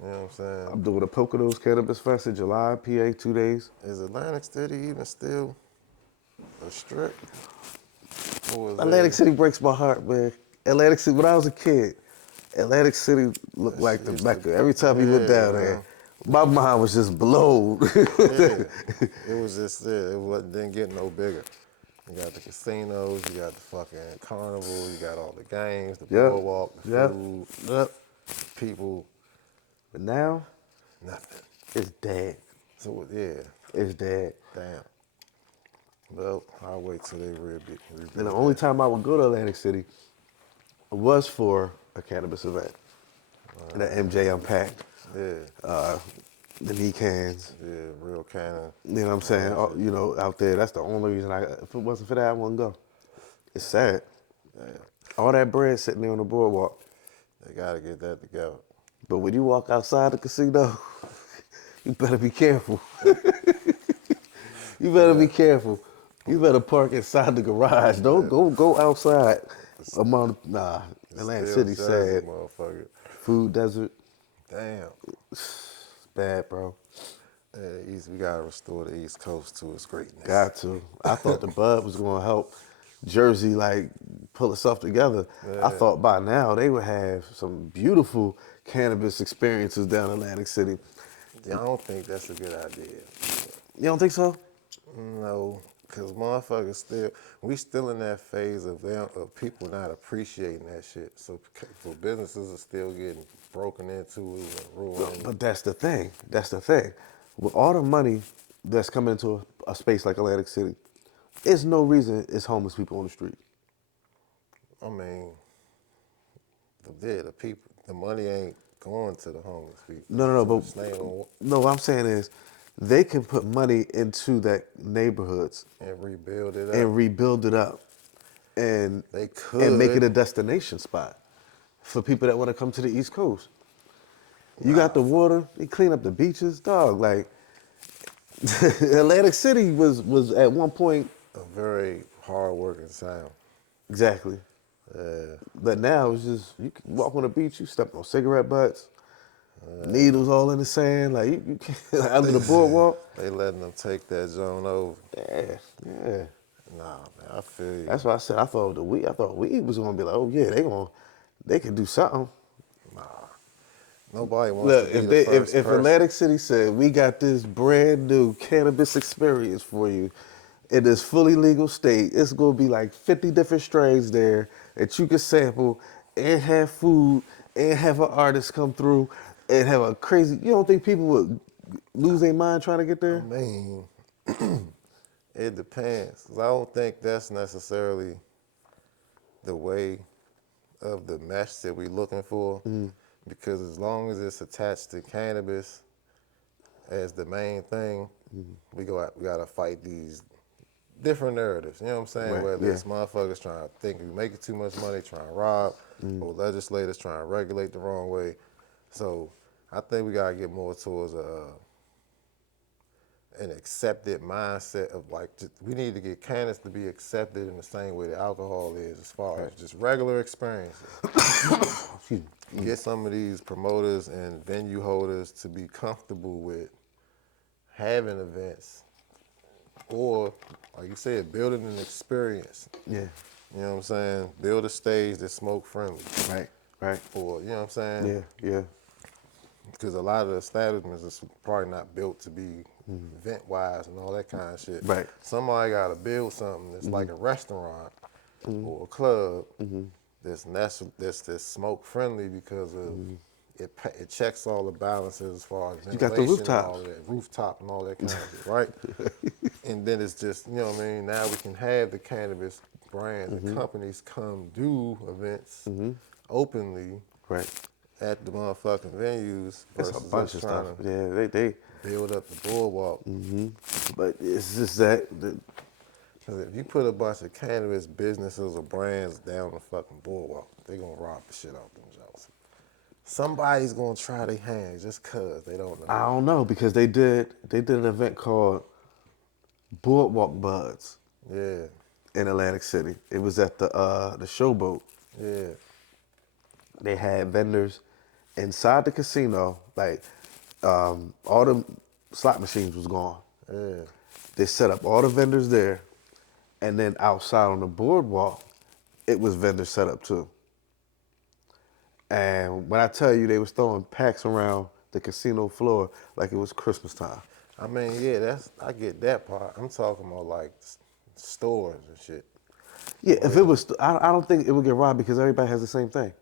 you know what I'm saying? I'm doing a Poconos Cannabis Fest in July, PA, 2 days. Is Atlantic City even still a strip? Or is Atlantic City breaks my heart, man. Atlantic City, when I was a kid, Atlantic City looked That like shit the used to- Mecca. Every time you went down there, man. my mind was just blown. Yeah. It was just didn't get no bigger. You got the casinos, you got the fucking carnival, you got all the games, the Yep. boardwalk, the Yep. food, Yep. people, But now, nothing. it's dead. So yeah, It's dead. damn. Well, I'll wait till they rebuild. And the only time I would go to Atlantic City was for a cannabis event. The MJ Unpacked, Yeah, the knee cans. yeah, real cannon. You know what I'm saying? Out there, that's the only reason if it wasn't for that, I wouldn't go. It's sad. Damn, All that bread sitting there on the boardwalk. they gotta get that together. But when you walk outside the casino, you better be careful. You better be careful. You better park inside the garage. Don't go outside. Atlantic Still City Jersey, sad. motherfucker. Food desert. Damn. It's bad, bro. Yeah, we gotta restore the East Coast to its greatness. Got to. I thought the bud was gonna help Jersey pull itself together. I thought by now they would have some beautiful cannabis experiences down in Atlantic City. Yeah, I don't think that's a good idea. You don't think so? No, because we still in that phase of people not appreciating that shit. So businesses are still getting broken into and ruined. But that's the thing. That's the thing. With all the money that's coming into a space like Atlantic City, there's no reason it's homeless people on the street. I mean, the money ain't going to the homeless people. No, So but it's staying on what I'm saying is they can put money into that neighborhoods and rebuild it up. and rebuild it up and They could. and make it a destination spot for people that want to come to the East Coast. You got the water, they clean up the beaches, dog. Like Atlantic City was at one point A very hard-working sound. exactly. Yeah. But now it's just you can walk on the beach, you step on cigarette butts, needles all in the sand, like you can't under the boardwalk. They letting them take that zone over. Yeah. Nah, man, I feel you. That's why I said I thought weed was gonna be like, oh yeah, they can do something. Nobody wants Look, to be if the first if person. Atlantic City said we got this brand new cannabis experience for you in this fully legal state, it's gonna be like 50 different strains there that you can sample and have food and have an artist come through and have a crazy. You don't think people would lose their mind trying to get I there? mean, it depends. 'Cause I don't think that's necessarily the way of the mesh that we're looking for. Because as long as it's attached to cannabis as the main thing, we gotta fight these different narratives. You know what I'm saying? Right, Whether yeah. it's motherfuckers trying to think we making too much money, trying to rob, or legislators trying to regulate the wrong way. So I think we gotta get more towards an accepted mindset of like, we need to get cannabis to be accepted in the same way that alcohol is, as far as just regular experiences. Get some of these promoters and venue holders to be comfortable with having events, or like you said, building an experience. Yeah. You know what I'm saying? Build a stage that's smoke friendly. Right. Right. Or, you know what I'm saying? Yeah. Yeah. Because a lot of the establishments is probably not built to be event wise and all that kind of shit. Right. Somebody got to build something that's like a restaurant or a club that's smoke friendly, because of it checks all the balances as far as You got the ventilation and all rooftops. of that, rooftop and all that kind of shit, right? And then it's just, you know what I mean, now we can have the cannabis brands and companies come do events openly Right. at the motherfucking venues It's a versus bunch us of trying stuff. to Yeah. They. build up the boardwalk. But it's just that. Because if you put a bunch of cannabis businesses or brands down the fucking boardwalk, they gonna rob the shit out them jobs. Somebody's gonna try their hands just cause they don't know. I don't know, because they did an event called Boardwalk Buds Yeah, in Atlantic City. It was at the Showboat. yeah, They had vendors inside the casino, like all the slot machines was gone. yeah. They set up all the vendors there, and then outside on the boardwalk, it was vendors set up too. And when I tell you, they was throwing packs around the casino floor like it was Christmas time. I mean, yeah, I get that part. I'm talking about like stores and shit. Yeah, if it was, I don't think it would get robbed, because everybody has the same thing.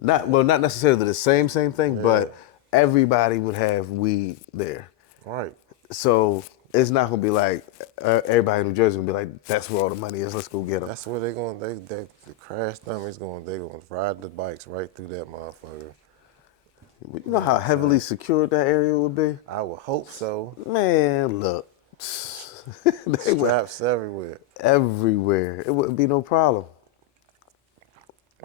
Not necessarily the same thing, but everybody would have weed there. Right. So it's not gonna be like everybody in New Jersey gonna be like, that's where all the money is. Let's go get them. That's where the crash dummies they gonna ride the bikes right through that motherfucker. You know how heavily secured that area would be? I would hope so. Man, look, they were Straps everywhere. everywhere. It wouldn't be no problem.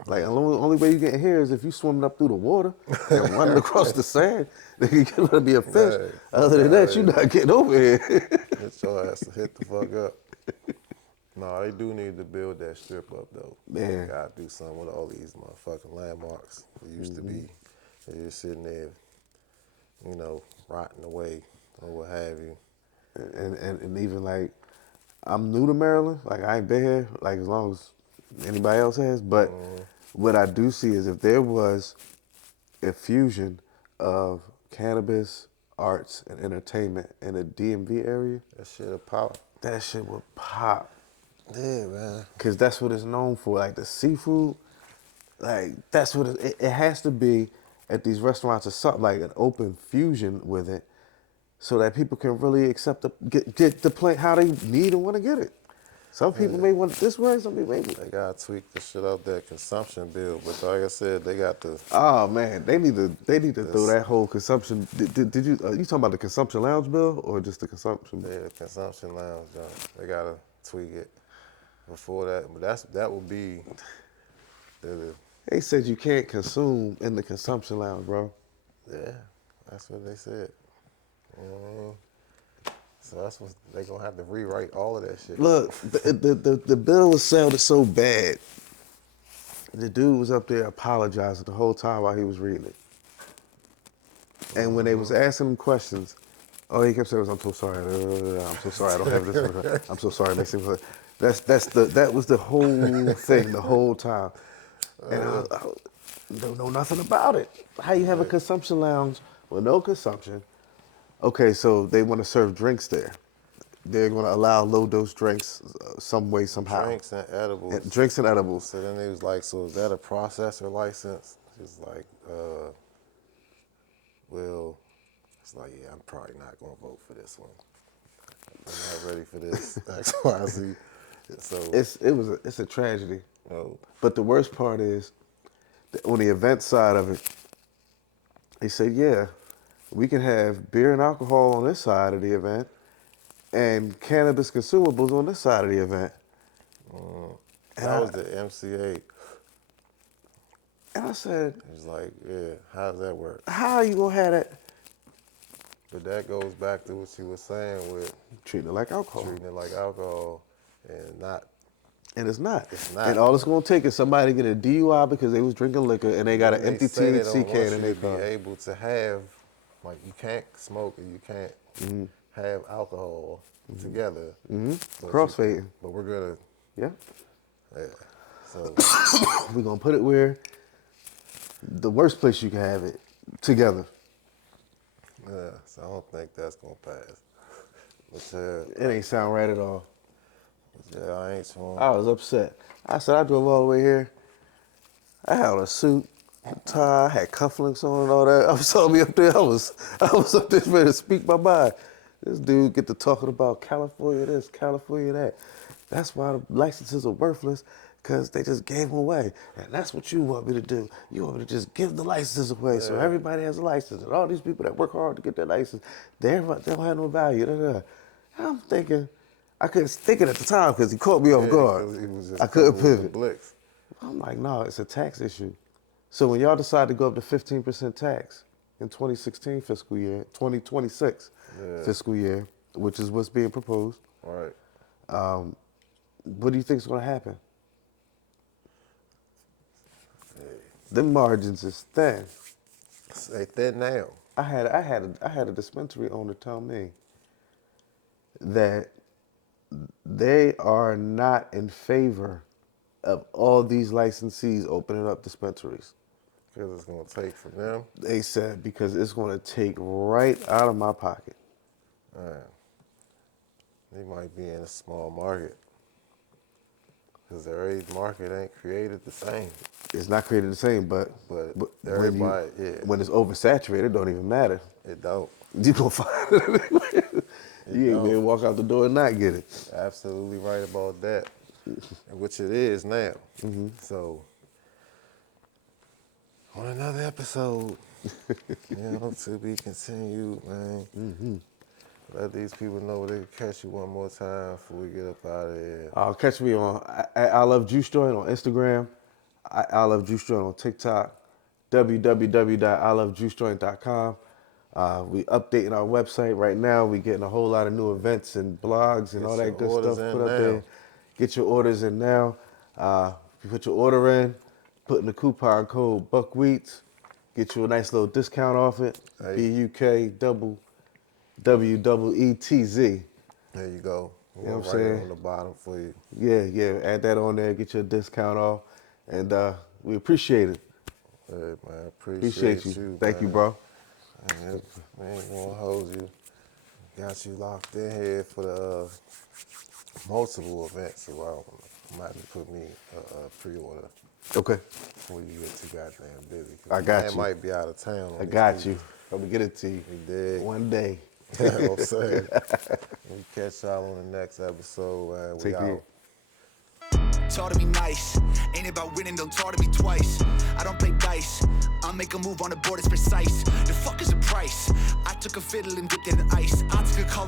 Like, the only way you get here is if you swimming up through the water and running across the sand. Then you're gonna be a fish. Hey, Other than that, you're not getting over here. Get your ass to hit the fuck up. No, they do need to build that strip up though. Man. They gotta do something with all these motherfucking landmarks. They used to be, they're just sitting there, you know, rotting away or what have you. And even like, I'm new to Maryland. Like, I ain't been here like as long as anybody else has. But what I do see is, if there was a fusion of cannabis, arts, and entertainment in the DMV area, That shit a pop. that shit would pop. Yeah, man. Because that's what it's known for. Like the seafood, like that's what it has to be at these restaurants, or something like an open fusion with it, so that people can really accept get the plant how they need and want to get it. Some people may want it this way, some people may. They gotta tweak the shit out that consumption bill, but like I said, they got to. Oh man, they need to throw that whole consumption. Did you you talking about the consumption lounge bill or just the consumption bill? Yeah, the consumption lounge, they gotta tweak it before that. But that would be the They said you can't consume in the consumption lounge, bro. yeah, that's what they said. You know what I mean? So that's what they gonna have to rewrite all of that shit. Look, the bill was sounded so bad. The dude was up there apologizing the whole time while he was reading it. And when they was asking him questions, all he kept saying was, "I'm so sorry. I'm so sorry. I don't have this. I'm so sorry." That was the whole thing the whole time. And I don't know nothing about it. How you have a consumption lounge with no consumption? Okay, so they want to serve drinks there. They're going to allow low dose drinks some way, somehow. Drinks and edibles. Drinks and edibles. So then they was like, so is that a processor license? It's like, well, it's like, yeah, I'm probably not gonna vote for this one. I'm not ready for this X, Y, Z. So It's a tragedy. no. But the worst part is, on the event side of it, they said, yeah, we can have beer and alcohol on this side of the event, and cannabis consumables on this side of the event. That was the MCA. And I said, It was like, yeah, how does that work? how are you gonna have that? But that goes back to what you were saying with Treating it like alcohol. treating it like alcohol and not. And it's not. It's not. And all it's gonna take is somebody to get a DUI because they was drinking liquor and they got an empty THC can in their car. Be able to have, like, you can't smoke and you can't have alcohol together. Crossfading. But we're gonna, Yeah. so We're gonna put it where the worst place you can have it together. yeah. So I don't think that's gonna pass. But It ain't sound right at all. yeah, I ain't sure. I was upset. I said I drove all the way here. I had on a suit, a tie, I had cufflinks on and all that. I saw me up there. I was up there ready to speak my mind. This dude get to talking about California this, California that. That's why the licenses are worthless, because they just gave them away. And that's what you want me to do. You want me to just give the licenses away so everybody has a license. And all these people that work hard to get their license, they don't have no value. And I'm thinking, I couldn't think it at the time because he caught me off guard. 'Cause he was just I couldn't coming with the pivot. Blitz. I'm like, no, it's a tax issue. So when y'all decide to go up to 15% tax in 2016 fiscal year, 2026 fiscal year, which is what's being proposed, Right. what do you think is going to happen? Them margins is thin. They thin now. I had a dispensary owner tell me that they are not in favor of all these licensees opening up dispensaries. Because it's gonna take from them. They said because it's going to take right out of my pocket. They might be in a small market. Because every market ain't created the same. It's not created the same, but everybody, when it's oversaturated, it don't even matter. It don't. You gonna find it anywhere. You ain't gonna walk out the door and not get it. Absolutely right about that. Which it is now. So, on another episode, to be continued, man. Let these people know they can catch you one more time before we get up out of here. Catch me on at iLoveJuiceJoint on Instagram, iLoveJuiceJoint on TikTok, www.ilovejuicejoint.com. We updating our website right now. We getting a whole lot of new events and blogs and all that good stuff put up there. Get your orders in now. You put your order in, put in the coupon code BUCKWHEATS, get you a nice little discount off it. BUKWWETZ. There you go. You know what I'm right saying? On the bottom for you. Yeah. Add that on there. Get your discount off, and we appreciate it. Hey, man, Appreciate you. Thank you, bro. Man, we ain't gonna hold you. Got you locked in here for the multiple events. So I might have to put me a pre-order Okay. before you get too goddamn busy. I got you. might be out of town. I got you. I'm gonna get it to you. You dig? One day. You know what I'm saying? We catch y'all on the next episode, man. We Take care. out. Talk to me nice, ain't about winning, don't talk to me twice. I don't play dice, I'll make a move on the board, it's precise. The fuck is the price? I took a fiddle and dipped it in ice. I took a call.